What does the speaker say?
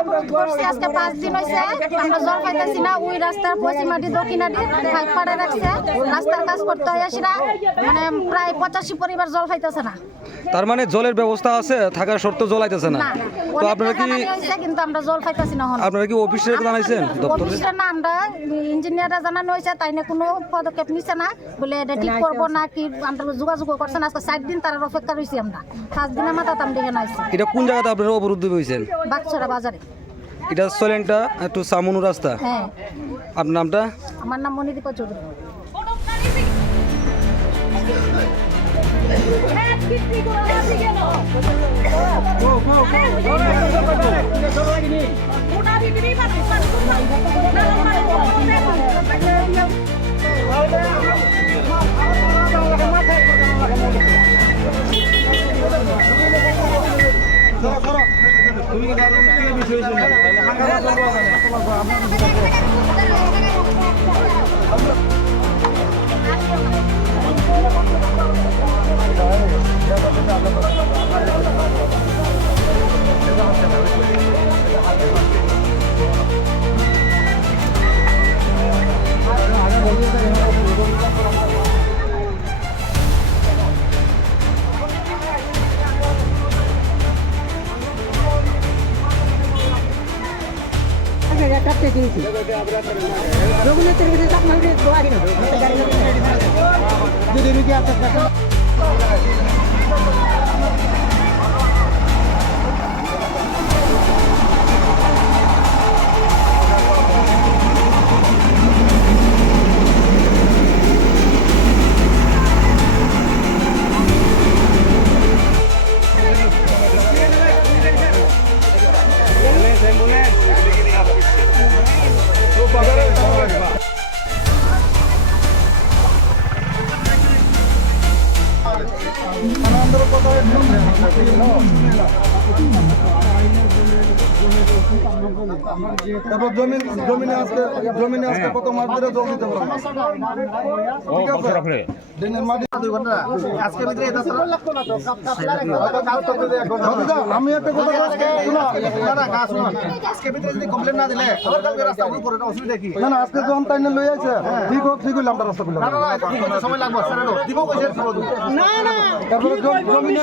অবরোধ করছি আজকে 5 দিন হয়েছে, আমরা জল পাইতেছি না। ওই রাস্তার পশ্চিমাটি দক্ষিণাটি পাইপ পাড়ে রাখছে, রাস্তার কাজ করতে হয় সেটা মানে প্রায় 85 পরিবার জল পাইতেছে না। তার মানে জলের ব্যবস্থা আছে, থাকার শর্ত জল আইতেছে না। তো আপনারা কি কিন্তু আমরা জল পাইতেছি না। আপনারা কি অফিসে জানাইছেন? অফিসে না, আমরা ইঞ্জিনিয়াররা জানানো হয়েছে, তাই না কোনো পদক্ষেপ নিচ্ছে না, বলে এটা ঠিক করবো না কি আমরা যোগাযোগ করছে না। আজকে 7 দিন তার অপেক্ষা রয়েছি আমরা, 5 দিনের মাথা তাম দিকে নাইছি। এটা কোন জায়গাতে আপনারা অবরুদ্ধ হয়েছেন? বাগছড়া বাজারে। এটা সলেনটা একটু সামুনু রাস্তা। হ্যাঁ। আপনার নামটা? আমার নাম মনিদীপা চৌধুরী। তারপর জমিনে আজকে কত মাস ধরে জল দিতে পারবো আমি একটা কথা না না আজকে যখন তাই লই আছে ঠিক হোক ঠিক হইলে আমরা রাস্তা করলাম তারপরে জমিনে